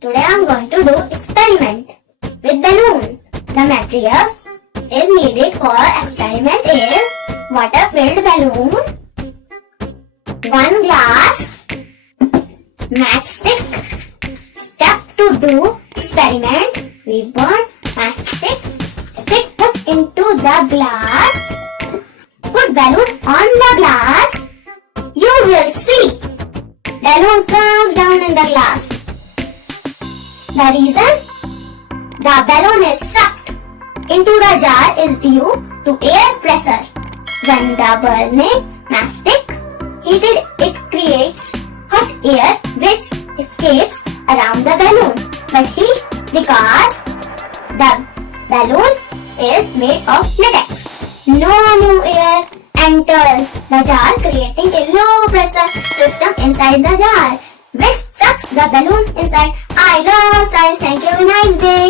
Today I'm going to do experiment with balloon. The materials is needed for experiment is water filled balloon, one glass, matchstick. Step to do experiment. We burn matchstick, stick put into the glass, put balloon on the glass. You will see balloon comes down in the glass. The reason the balloon is sucked into the jar is due to air pressure. When the burning matchstick heated, it creates hot air which escapes around the balloon. But heat because the balloon is made of latex. No new air enters the jar, creating a low pressure system inside the jar which sucks the balloon inside. I love science. Thank you. Have a nice day.